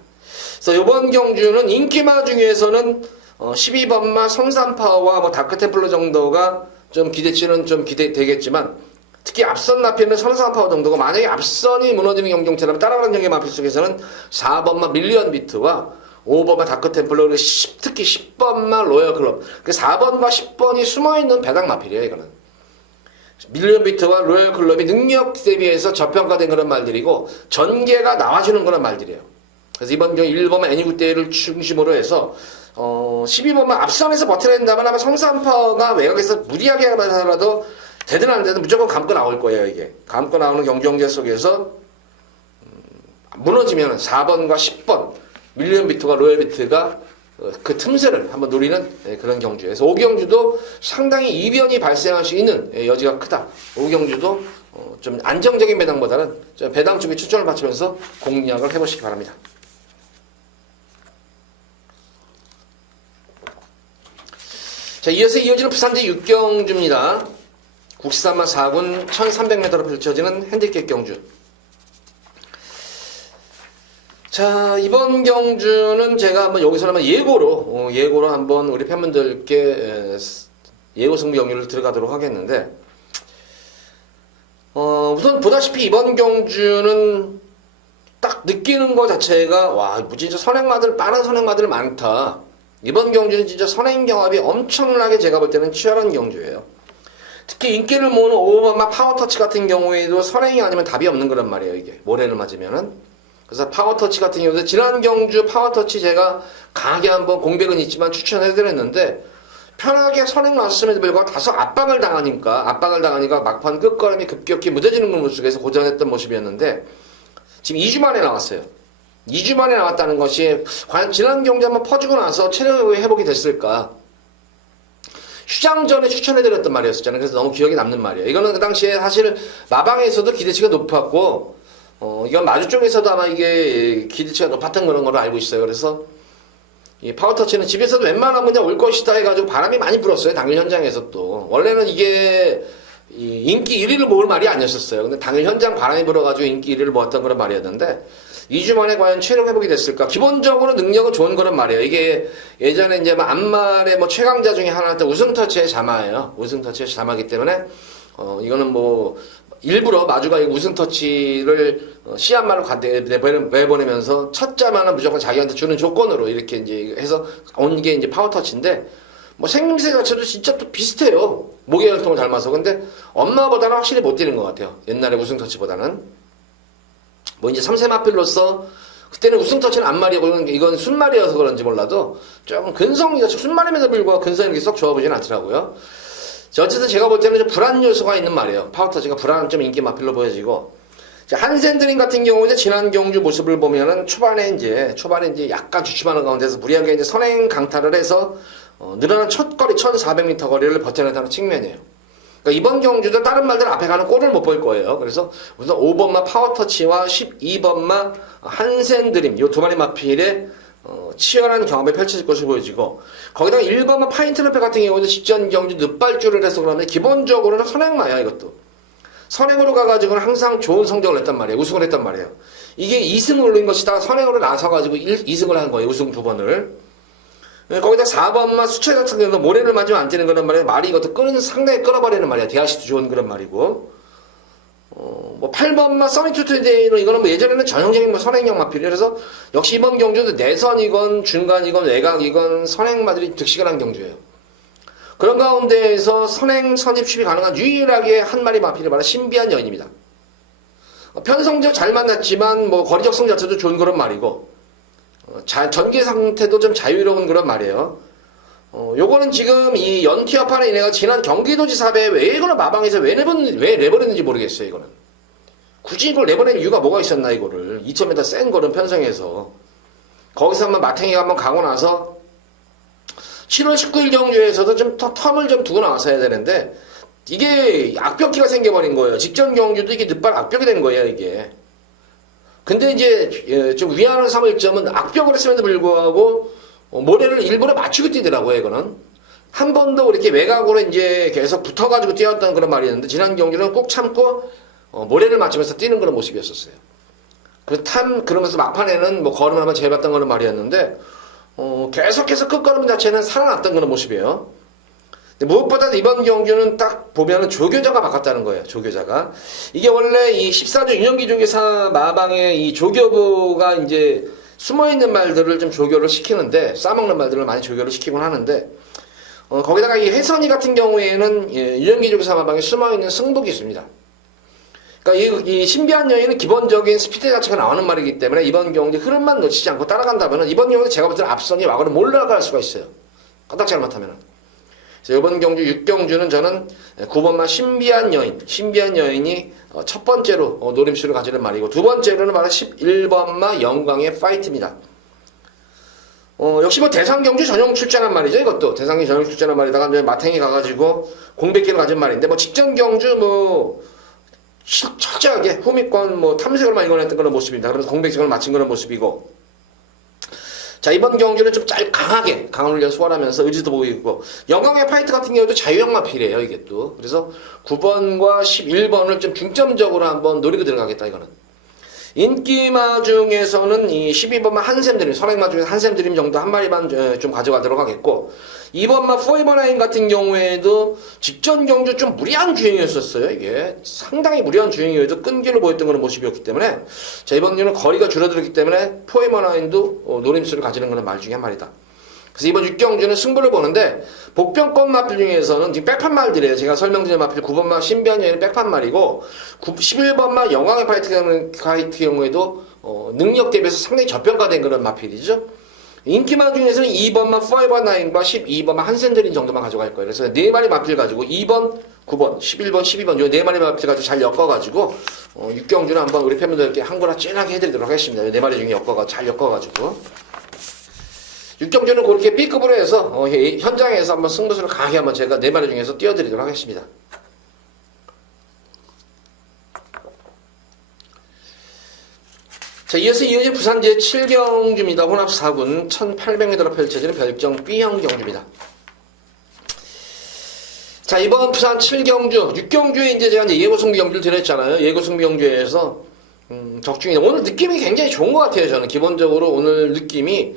그래서 이번 경주는 인기마 중에서는 12번마 성산파워와 다크템플러 정도가 좀 기대치는 좀 기대되겠지만, 특히 앞선 마필은 성산파워 정도고, 만약에 앞선이 무너지는 경종처럼 따라가는 경기 마필 속에서는 4번마 밀리언 비트와 5번만 다크템플러, 그리고 특히 10번만 로열클럽. 그 4번과 10번이 숨어있는 배당 마필이에요, 이거는. 밀리언비트와 로열클럽이 능력 대비해서 저평가된 그런 말들이고, 전개가 나와주는 그런 말들이에요. 그래서 이번 경우 1번만 애니굿데이를 중심으로 해서, 12번만 앞선에서 버텨낸다면 아마 성산파가 외곽에서 무리하게 하더라도 되든 안 되든 무조건 감고 나올 거예요, 이게. 감고 나오는 경쟁제 속에서, 무너지면 4번과 10번, 밀리언비트와 로열비트가 그 틈새를 한번 노리는 그런 경주에서 5경주도 상당히 이변이 발생할 수 있는 여지가 크다. 5경주도 좀 안정적인 배당보다는 좀 배당 쪽에 추천을 받치면서 공략을 해보시기 바랍니다. 자, 이어서 이어지는 부산대 6경주입니다. 국산마 4군 1300m로 펼쳐지는 핸디캡 경주. 자, 이번 경주는 제가 한번 여기서 한번 예고로 한번 우리 팬분들께 예고 승부 경주를 들어가도록 하겠는데, 우선 보다시피 이번 경주는 딱 느끼는 것 자체가, 와, 진짜 빠른 선행마들 많다. 이번 경주는 진짜 선행 경합이 엄청나게 제가 볼 때는 치열한 경주예요. 특히 인기를 모으는 5번마 파워터치 같은 경우에도 선행이 아니면 답이 없는 그런 말이에요, 이게. 모래를 맞으면은. 그래서 파워터치 같은 경우도 지난 경주 파워터치 제가 강하게 한번 공백은 있지만 추천해드렸는데 편하게 선행 나왔음에도 불구하고 다소 압박을 당하니까 막판 끝걸음이 급격히 무뎌지는 모습에서 고전했던 모습이었는데 지금 2주 만에 나왔어요. 2주 만에 나왔다는 것이 과연 지난 경주 한번 퍼주고 나서 체력 회복이 됐을까? 휴장 전에 추천해드렸던 말이었잖아요. 그래서 너무 기억에 남는 말이에요. 이거는 그 당시에 사실 마방에서도 기대치가 높았고 이건 마주 쪽에서도 아마 이게 기대치가 높았던 그런 걸로 알고 있어요. 그래서 이 파워터치는 집에서도 웬만하면 그냥 올 것이다 해가지고 바람이 많이 불었어요. 당일 현장에서 또. 원래는 이게 인기 1위를 모을 말이 아니었었어요. 근데 당일 현장 바람이 불어가지고 인기 1위를 모았던 그런 말이었는데 2주 만에 과연 체력 회복이 됐을까? 기본적으로 능력은 좋은 그런 말이에요. 이게 예전에 이제 안말의 최강자 중에 하나였던 우승터치의 자마예요. 우승터치의 자마기 때문에 이거는 일부러 마주가 우승터치를 시합만을 내보내면서 첫 자만은 무조건 자기한테 주는 조건으로 이렇게 이제 해서 온 게 이제 파워터치인데 생김새 자체도 진짜 또 비슷해요. 모계혈통을 닮아서. 근데 엄마보다는 확실히 못 뛰는 것 같아요. 옛날에 우승터치보다는. 이제 3세 마필로서 그때는 우승터치는 안말이고 이건 순말이어서 그런지 몰라도 조금 근성이 순말임에도 불구하고 근성이 이렇게 썩 좋아 보진 않더라고요. 어쨌든 제가 볼 때는 좀 불안 요소가 있는 말이에요. 파워터치가 불안한 좀 인기 마필로 보여지고. 한센드림 같은 경우는 지난 경주 모습을 보면은 초반에 이제 약간 주춤하는 가운데서 무리하게 이제 선행 강타를 해서 늘어난 첫 거리 1400m 거리를 버텨낸다는 측면이에요. 그러니까 이번 경주도 다른 말들은 앞에 가는 골을 못 볼 거예요. 그래서 우선 5번마 파워터치와 12번마 한센드림 이 두 마리 마필의 치열한 경험이 펼쳐질 것으로 보여지고 거기다가 1번마 파인트러페 같은 경우는 직전 경주 늦발주를 해서 그러면 기본적으로는 선행마야. 이것도 선행으로 가가지고는 항상 좋은 성적을 냈단 말이에요. 우승을 했단 말이에요. 이게 2승을 올린 것이다. 선행으로 나서가지고 2승을 한 거예요. 우승 2번을. 거기다 4번만 수철 같은 경우는 모래를 맞으면 안 뛰는 그런 말이에요. 말이 이것도 상당히 끌어버리는 말이야. 대하시도 좋은 그런 말이고. 8번만 서밋투투데이는 이거는 예전에는 전형적인 선행형 마필이에요. 그래서 역시 이번 경주도 내선이건 중간이건 외곽이건 선행마들이 득식을 한 경주예요. 그런 가운데에서 선행 선입십이 가능한 유일하게 한 마리 마필이 바로 신비한 여인입니다. 편성적 잘 만났지만 거리적 성 자체도 좋은 그런 말이고 전개 상태도 좀 자유로운 그런 말이에요. 요거는 지금 이 연티협판에 인해서 지난 경기도지사배 왜 이거를 마방에서 왜 내버렸는지 모르겠어요. 이거는 굳이 이걸 내버리는 이유가 뭐가 있었나. 이거를 2000m 센 거는 편성해서 거기서 한번 마탱이가 한번 가고 나서 7월 19일 경주에서도 좀 텀을 좀 두고 나와서 해야 되는데 이게 악벽기가 생겨버린 거예요. 직전 경주도 이게 늦발 악벽이 된 거예요. 이게. 근데 이제 좀 위안을 삼을 점은 악벽을 했음에도 불구하고 모래를 일부러 맞추고 뛰더라고요. 이거는 한 번도 이렇게 외곽으로 이제 계속 붙어가지고 뛰었던 그런 말이었는데 지난 경기는 꼭 참고 모래를 맞추면서 뛰는 그런 모습이었었어요. 그러면서 막판에는 걸음을 한번 재봤던 그런 말이었는데 계속해서 끝걸음 자체는 살아났던 그런 모습이에요. 무엇보다 이번 경주는 딱 보면은 조교자가 바꿨다는 거예요. 조교자가. 이게 원래 이 14조 윤영기 조교사 마방의 이 조교부가 이제 숨어있는 말들을 좀 조교를 시키는데, 싸먹는 말들을 많이 조교를 시키곤 하는데, 거기다가 이 혜선이 같은 경우에는 유령기족의 사마방에 숨어있는 승부기수입니다. 그러니까 이 신비한 여인은 기본적인 스피드 자체가 나오는 말이기 때문에 이번 경기 흐름만 놓치지 않고 따라간다면 이번 경기는 제가 볼 때는 앞선이 와거나 몰라갈 수가 있어요. 까딱 잘못하면. 그래서 이번 경주 6경주는 저는 9번만 신비한 여인이 첫 번째로 노림수를 가지는 말이고 두 번째로는 바로 11번마 영광의 파이트입니다. 역시 뭐 대상경주 전용 출전한 말이죠. 이것도 대상경주 전용 출전한 말이다가 이제 마탱이 가가지고 공백기를 가진 말인데 뭐 직전 경주 뭐 철저하게 후미권 뭐 탐색을만 이뤄냈던 그런 모습입니다. 그래서 공백식을 마친 그런 모습이고, 자 이번 경주는 좀 강하게 강한 훈련 소환하면서 의지도 보이고, 영광의 파이트 같은 경우도 자유형 마필이에요 이게 또. 그래서 9번과 11번을 좀 중점적으로 한번 노리고 들어가겠다 이거는. 인기마 중에서는 이 12번마 한샘드림, 선행마 중에서 한샘드림 정도 한 마리만 좀 가져가도록 하겠고, 2번마 포에버라인 같은 경우에도 직전 경주 좀 무리한 주행이었었어요. 이게 상당히 무리한 주행이어도 끈기를 보였던 그런 모습이었기 때문에, 자 이번 경우는 거리가 줄어들었기 때문에 포에버라인도 노림수를 가지는 그런 말 중에 한 마리다. 그래서 이번 6경주는 승부를 보는데, 복병권 마필 중에서는 지금 백판 말들이에요. 제가 설명드린 마필 9번마 신비한 여인은 백판 말이고, 11번마 영광의 파이트 경우에도 능력 대비해서 상당히 저평가된 그런 마필이죠. 인기만 중에서는 2번마 포에버9과 12번마 한센드린 정도만 가져갈 거예요. 그래서 4마리 마필 가지고 2번, 9번, 11번, 12번 요 4마리 마필 가지고 잘 엮어가지고 6경주는 한번 우리 팬분들께 한거나 찐하게 해드리도록 하겠습니다. 4마리 중에 잘 엮어가지고 6경주는 그렇게 B급으로 해서 현장에서 한번 승부수를 강하게 한번 제가 4마리 중에서 띄워드리도록 하겠습니다. 자, 이어서 부산 제7경주입니다. 혼합 4군 1800m로 펼쳐지는 별정 B형 경주입니다. 자, 이번 부산 7경주, 6경주에 이제 제가 예고승비 경주를 드렸잖아요. 예고승비 경주에서 적중이 오늘 느낌이 굉장히 좋은 것 같아요. 저는 기본적으로 오늘 느낌이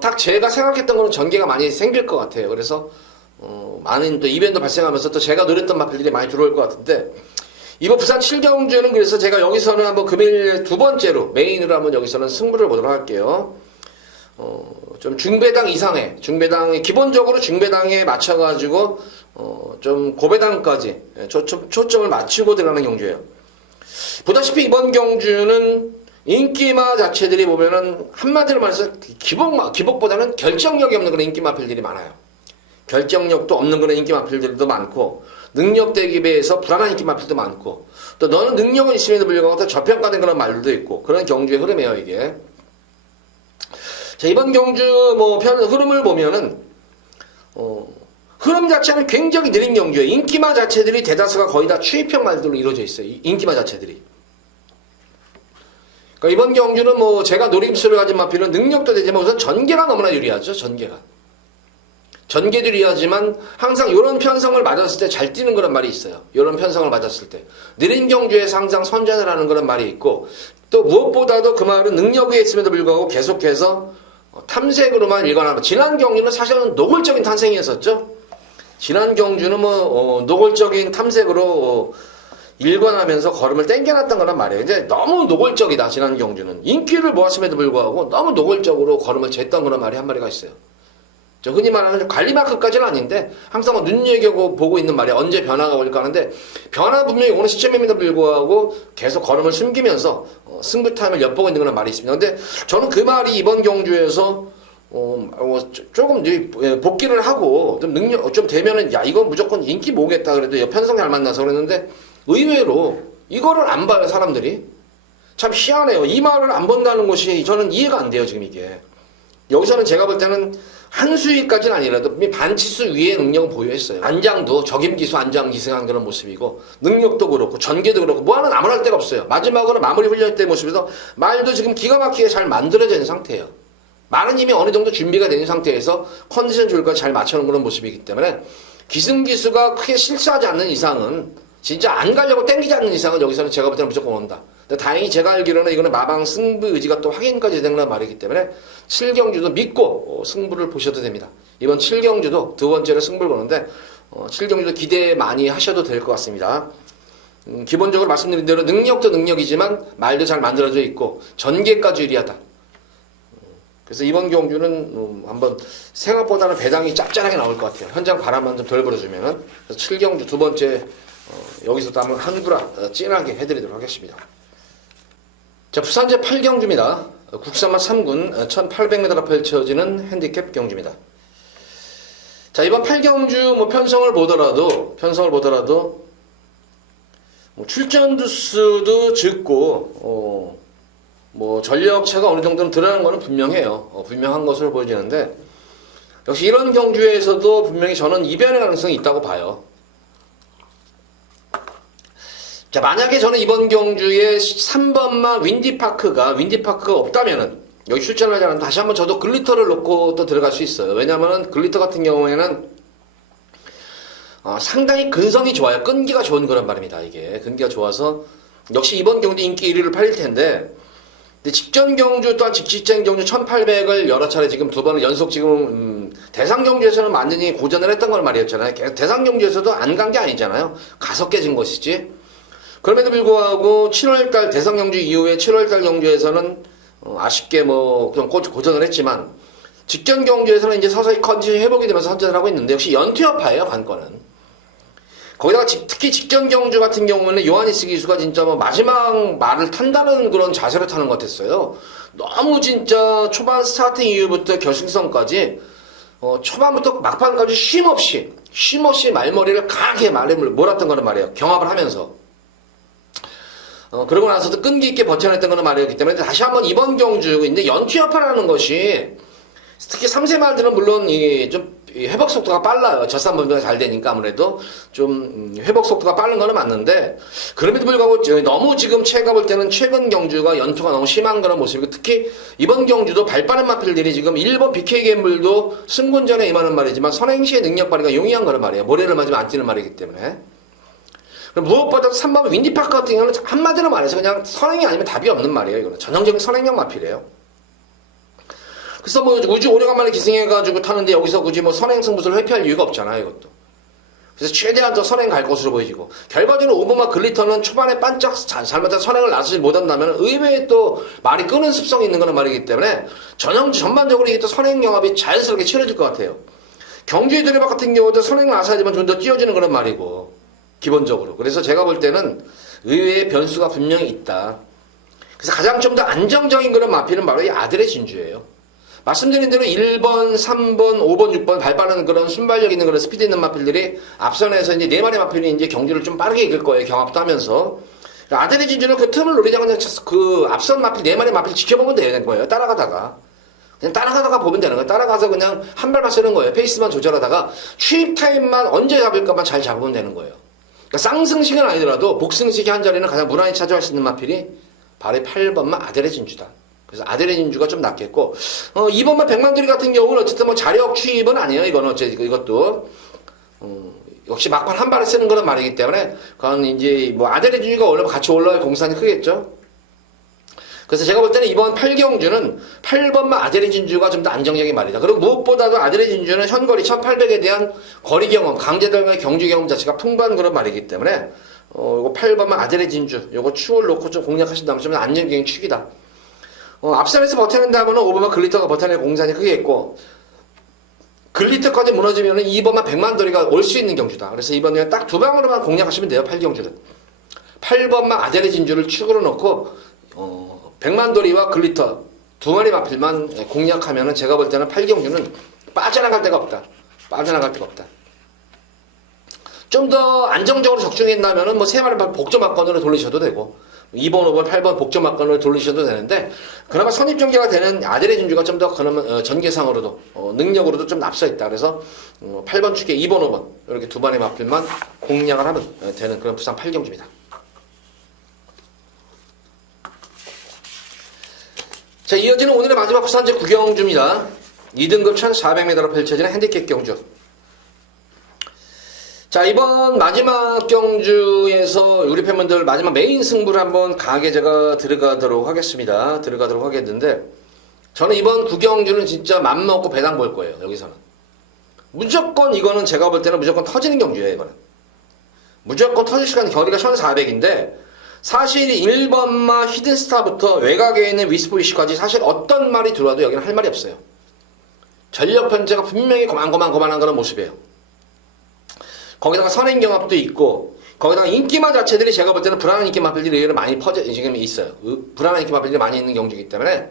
딱 제가 생각했던 거는 전개가 많이 생길 것 같아요. 그래서 많은 또 이벤트 발생하면서 또 제가 노렸던 마필들이 많이 들어올 것 같은데, 이번 부산 7경주는 그래서 제가 여기서는 한번 금일 두 번째로 메인으로 한번 여기서는 승부를 보도록 할게요. 좀 중배당 이상의 기본적으로 중배당에 맞춰가지고 좀 고배당까지 초점을 맞추고 들어가는 경주예요. 보다시피 이번 경주는 인기마 자체들이 보면은 한마디로 말해서 기복보다는 결정력이 없는 그런 인기마필들이 많아요. 결정력도 없는 그런 인기마필들도 많고, 능력 대비해서 불안한 인기마필도 많고, 또 너는 능력은 있음에도 불구하고 또 저평가된 그런 말들도 있고, 그런 경주의 흐름이에요 이게. 자 이번 경주 흐름을 보면은 흐름 자체는 굉장히 느린 경주예요. 인기마 자체들이 대다수가 거의 다 추입형 말들로 이루어져 있어요. 인기마 자체들이. 그러니까 이번 경주는 제가 노림수를 가진 마필은 능력도 되지만 우선 전개가 너무나 유리하죠. 전개도 유리하지만 항상 이런 편성을 맞았을 때 잘 뛰는 그런 말이 있어요. 이런 편성을 맞았을 때 느린 경주에서 항상 선전을 하는 그런 말이 있고, 또 무엇보다도 그 말은 능력이 있음에도 불구하고 계속해서 탐색으로만 일관하고, 지난 경주는 사실은 노골적인 탄생이었었죠. 지난 경주는 노골적인 탐색으로 일관하면서 걸음을 땡겨놨던 거란 말이에요. 이제 너무 노골적이다. 지난 경주는 인기를 모았음에도 불구하고 너무 노골적으로 걸음을 쟀던 그런 말이 한 마리가 있어요. 저 흔히 말하는 관리마크까지는 아닌데 항상 눈여겨보고 있는 말이 언제 변화가 올까 하는데, 변화 분명히 오는 시점임에도 불구하고 계속 걸음을 숨기면서 승부 타임을 엿보고 있는 그런 말이 있습니다. 근데 저는 그 말이 이번 경주에서 조금 복귀를 하고 좀 능력 좀 되면은 이건 무조건 인기 모으겠다 그래도 편성 잘 만나서 그랬는데, 의외로 이거를 안 봐요 사람들이. 참 희한해요. 이 말을 안 본다는 것이 저는 이해가 안 돼요 지금 이게. 여기서는 제가 볼 때는 한 수위까지는 아니라도 반치수 위의 능력을 보유했어요. 안장도 적임기수 안장 기승한 그런 모습이고, 능력도 그렇고 전개도 그렇고 뭐하는 아무나 할 데가 없어요. 마지막으로 마무리 훈련 때 모습에서 말도 지금 기가 막히게 잘 만들어져 있는 상태예요. 말은 이미 어느 정도 준비가 되는 상태에서 컨디션 조율까지 잘 맞춰놓은 그런 모습이기 때문에, 기승기수가 크게 실수하지 않는 이상은, 진짜 안 가려고 땡기지 않는 이상은 여기서는 제가 볼 때는 무조건 온다. 근데 다행히 제가 알기로는 이거는 마방 승부 의지가 또 확인까지 되는 말이기 때문에 7경주도 믿고 승부를 보셔도 됩니다. 이번 7경주도 두 번째로 승부를 보는데 7경주도 기대 많이 하셔도 될 것 같습니다. 기본적으로 말씀드린 대로 능력도 능력이지만 말도 잘 만들어져 있고 전개까지 유리하다. 그래서 이번 경주는 한번 생각보다는 배당이 짭짤하게 나올 것 같아요. 현장 바람만 좀 덜 불어주면은. 그래서 7경주 두 번째 여기서도 한번 한구라 진하게 해드리도록 하겠습니다. 자, 부산제 8경주입니다. 국산마 3군 1800m 펼쳐지는 핸디캡 경주입니다. 자, 이번 8경주 뭐 편성을 보더라도 뭐 출전 두수도 적고 뭐 전력차가 어느 정도는 들어가는 거는 분명해요. 분명한 것으로 보여지는데 역시 이런 경주에서도 분명히 저는 이변의 가능성이 있다고 봐요. 자, 만약에 저는 이번 경주에 3번마 윈디파크가 없다면은 여기 출전을 하지 않으면 다시 한번 저도 글리터를 놓고 또 들어갈 수 있어요. 왜냐면은 글리터 같은 경우에는 상당히 근성이 좋아요. 끈기가 좋은 거란 말입니다. 이게 끈기가 좋아서 역시 이번 경주 인기 1위를 팔릴 텐데, 근데 직전 경주 또한 직전 경주 1800을 여러 차례 지금 두 번을 연속 지금 대상 경주에서는 완전히 고전을 했던 걸 말이었잖아요. 대상 경주에서도 안 간 게 아니잖아요. 가서 깨진 것이지. 그럼에도 불구하고 7월달 대상 경주 이후에 7월달 경주에서는 아쉽게 뭐 좀 고전을 했지만 직전 경주에서는 이제 서서히 컨디션이 회복이 되면서 선전을 하고 있는데 역시 연투여파예요, 관건은. 거기다가 특히 직전 경주 같은 경우는 요하니스 기수가 진짜 뭐 마지막 말을 탄다는 그런 자세로 타는 것 같았어요. 너무 진짜 초반 스타팅 이후부터 결승선까지 초반부터 막판까지 쉼없이 말머리를 강하게 몰았던 거는 말이에요. 경합을 하면서. 그러고 나서도 끈기 있게 버텨냈던 거는 말이었기 때문에 다시 한번 이번 경주 이제 연투여파라는 것이 특히 3세 말들은 물론 좀 회복 속도가 빨라요. 젖산 분배가 잘 되니까 아무래도 좀 회복 속도가 빠른 거는 맞는데 그럼에도 불구하고 너무 지금 제가 볼 때는 최근 경주가 연투가 너무 심한 그런 모습이고 특히 이번 경주도 발 빠른 마필들이 지금 1번 BK 갬블도 승군전에 임하는 말이지만 선행시의 능력 발휘가 용이한 거란 말이에요. 모래를 맞으면 안 뛰는 말이기 때문에. 무엇보다도 3번 윈디파크 같은 경우는 한마디로 말해서 그냥 선행이 아니면 답이 없는 말이에요. 이거는 전형적인 선행형 마필이에요. 그래서 뭐 우주 오래간만에 기승해가지고 타는데 여기서 굳이 뭐 선행 승부수를 회피할 이유가 없잖아요, 이것도. 그래서 최대한 더 선행 갈 것으로 보이지고 결과적으로 오버마 글리터는 초반에 반짝 잘못한 선행을 나서지 못한다면 의외에 또 말이 끄는 습성이 있는 거는 말이기 때문에 전반적으로 이게 또 선행 영합이 자연스럽게 치러질 것 같아요. 경주의 드레바 같은 경우도 선행 나서야지만 좀 더 뛰어지는 그런 말이고 기본적으로. 그래서 제가 볼 때는 의외의 변수가 분명히 있다. 그래서 가장 좀 더 안정적인 그런 마필은 바로 이 아들의 진주예요. 말씀드린 대로 1번, 3번, 5번, 6번 발 빠른 그런 순발력 있는 그런 스피드 있는 마필들이 앞선에서 이제 4마리 마필이 이제 경주를 좀 빠르게 이길 거예요. 경합도 하면서. 아들의 진주는 그 틈을 노리자고 그냥 그 앞선 마필, 4마리 마필 지켜보면 되는 거예요. 따라가다가. 그냥 따라가다가 보면 되는 거예요. 따라가서 그냥 한 발만 쓰는 거예요. 페이스만 조절하다가 추입 타임만 언제 잡을까만 잘 잡으면 되는 거예요. 그러니까 쌍승식은 아니더라도 복승식의 한 자리는 가장 무난히 차지할 수 있는 마필이 바로 8번만 아들의 진주다. 그래서 아들의 진주가 좀 낫겠고 2번만 백만두리 같은 경우는 어쨌든 뭐 자력 추입은 아니에요. 이거는 어쨌든 이것도 역시 막판 한 발에 쓰는 거란 말이기 때문에 그건 이제 뭐 아들의 진주가 원래 같이 올라갈 공산이 크겠죠. 그래서 제가 볼 때는 이번 8경주는 8번만 아들의 진주가 좀 더 안정적인 말이다. 그리고 무엇보다도 아들의 진주는 현거리 1800에 대한 거리 경험, 강제들과의 경주 경험 자체가 풍부한 그런 말이기 때문에 이거 8번만 아들의 진주 요거 추월 놓고 좀 공략하신다면 좀 안정적인 축이다. 앞선에서 버텨낸다면 5번만 글리터가 버텨낼 공산이 크겠고 글리터까지 무너지면 2번만 백만돌이가 올 수 있는 경주다. 그래서 이번에 딱 두 방으로만 공략하시면 돼요. 8경주는. 8번만 아델의 진주를 축으로 놓고 백만돌이와 글리터 두 마리 마필만 공략하면 제가 볼 때는 8경주는 빠져나갈 데가 없다. 빠져나갈 데가 없다. 좀 더 안정적으로 적중했다면 뭐 세 마리 복조 막건으로 돌리셔도 되고 2번, 5번, 8번 복조 막건을 돌리셔도 되는데 그나마 선입전개가 되는 아델의 진주가 좀 더 그러면 전개상으로도 능력으로도 좀 앞서 있다. 그래서 8번 축에 2번, 5번 이렇게 두 번의 마필만 공략을 하면 되는 그런 부산 8경주입니다. 자, 이어지는 오늘의 마지막 부산제 9경주입니다. 2등급 1400m로 펼쳐지는 핸디캡 경주. 자, 이번 마지막 경주에서 우리 팬분들 마지막 메인 승부를 한번 강하게 제가 들어가도록 하겠는데 저는 이번 9경주는 진짜 맘먹고 배당 볼 거예요. 여기서는 무조건 이거는 제가 볼 때는 무조건 터지는 경주예요. 이거는 무조건 터질 시간 거리가 1400인데 사실 1번마 히든스타부터 외곽에 있는 위스포이시까지 사실 어떤 말이 들어와도 여기는 할 말이 없어요. 전력 편제가 분명히 고만고만한 그런 모습이에요. 거기다가 선행경합도 있고 거기다가 인기마 자체들이 제가 볼 때는 불안한 인기마들이 많이 지금 있어요. 불안한 인기마들이 많이 있는 경주이기 때문에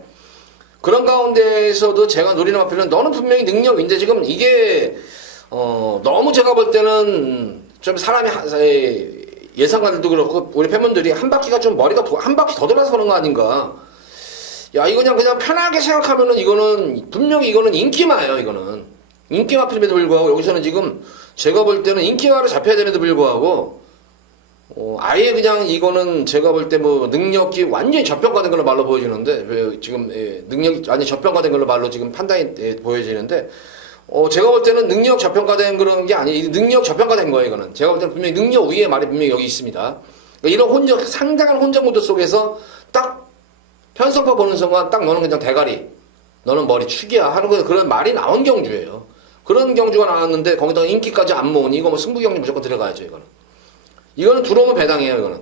그런 가운데에서도 제가 노리는 마필은 너는 분명히 능력인데 지금 이게 너무 제가 볼 때는 좀 사람이 예상가들도 그렇고 우리 팬분들이 한 바퀴가 좀 머리가 한 바퀴 더 돌아서 그런 거 아닌가. 야 이거 그냥 편하게 생각하면은 이거는 분명히 이거는 인기마예요. 이거는 인기마 필름에도 불구하고 여기서는 지금 제가 볼 때는 인기마로 잡혀야 됨에도 불구하고 아예 그냥 이거는 제가 볼 때 뭐 능력이 완전히 저평가된 걸로 말로 보여지는데 지금 능력이 완전히 저평가된 걸로 말로 지금 판단이 보여지는데 제가 볼 때는 능력 저평가된 그런 게 아니에요. 능력 저평가된 거예요. 이거는 제가 볼 때는 분명히 능력 위에 말이 분명히 여기 있습니다. 그러니까 이런 상당한 혼전 구도 속에서 딱 편성파 보는 순간 딱 너는 그냥 대가리, 너는 머리 축이야 하는 그런 말이 나온 경주예요. 그런 경주가 나왔는데 거기다가 인기까지 안 모으니 이거 뭐 승부 경주 무조건 들어가야죠. 이거는 들어오면 배당이에요. 이거는.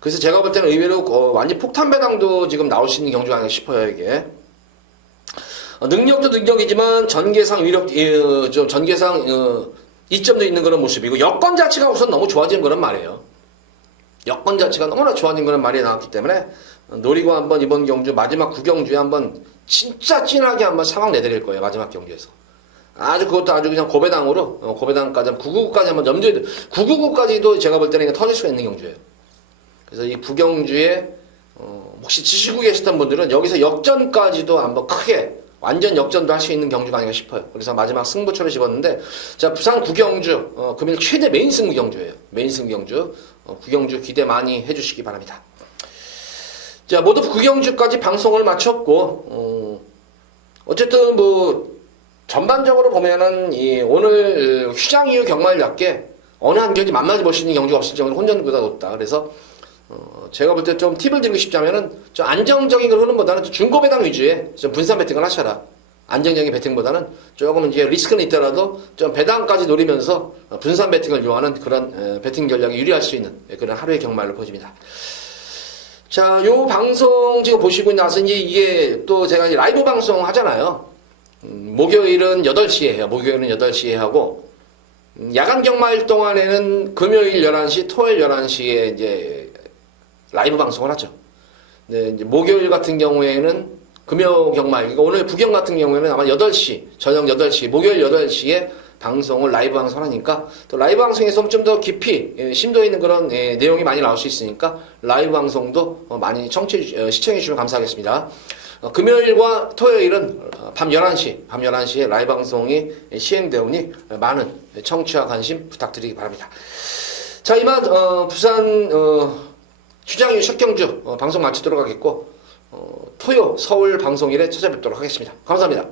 그래서 제가 볼 때는 의외로 완전 폭탄 배당도 지금 나올 수 있는 경주가 아닌가 싶어요. 이게. 능력도 능력이지만 전개상 위력, 좀 전개상 이점도 있는 그런 모습이고 여건 자체가 우선 너무 좋아진 그런 말이에요. 여건 자체가 너무나 좋아진 그런 말이 나왔기 때문에 노리고 한번 이번 경주 마지막 9경주에 한번 진짜 찐하게 한번 상황 내드릴 거예요. 마지막 경주에서. 그것도 아주 그냥 고배당으로 고배당까지 999까지 한번 염두에 999까지도 제가 볼 때는 터질 수가 있는 경주예요. 그래서 이 9경주에 혹시 지시고 계시던 분들은 여기서 역전까지도 한번 크게 완전 역전도 할 수 있는 경주가 아닌가 싶어요. 그래서 마지막 승부처를 집었는데 자 부산 9경주 금일 최대 메인 승부 경주예요. 메인 승부 경주 9경주 기대 많이 해주시기 바랍니다. 자 모두 9경주까지 방송을 마쳤고 어쨌든 뭐 전반적으로 보면은 오늘 휴장 이후 경마일답게 어느 한 경기 만만히 볼 수 있는 경주가 없을 정도로 혼전보다 높다. 그래서 제가 볼 때 좀 팁을 드리고 싶자면은 좀 안정적인 그런 흐름보다는 중고 배당 위주의 좀 분산 배팅을 하셔라. 안정적인 배팅보다는 조금 이제 리스크는 있더라도 좀 배당까지 노리면서 분산 배팅을 요하는 그런 배팅 전략이 유리할 수 있는 그런 하루의 경마일로 보여집니다. 자, 요 방송 지금 보시고 나서 이게 또 제가 라이브 방송 하잖아요. 목요일은 8시에 해요. 목요일은 8시에 하고 야간 경마일 동안에는 금요일 11시, 토요일 11시에 이제 라이브 방송을 하죠. 네, 이제 목요일 같은 경우에는 금요 경마일, 그러니까 오늘 부경 같은 경우에는 아마 8시, 저녁 8시, 목요일 8시에 방송을 라이브 방송하니까 또 라이브 방송에서 좀 더 깊이 심도 있는 그런 내용이 많이 나올 수 있으니까 라이브 방송도 많이 시청해 주시면 감사하겠습니다. 금요일과 토요일은 밤 11시에 라이브 방송이 시행되오니 많은 청취와 관심 부탁드리기 바랍니다. 자, 이만 부산 휴장 이후 첫 경주 방송 마치도록 하겠고 토요 서울 방송일에 찾아뵙도록 하겠습니다. 감사합니다.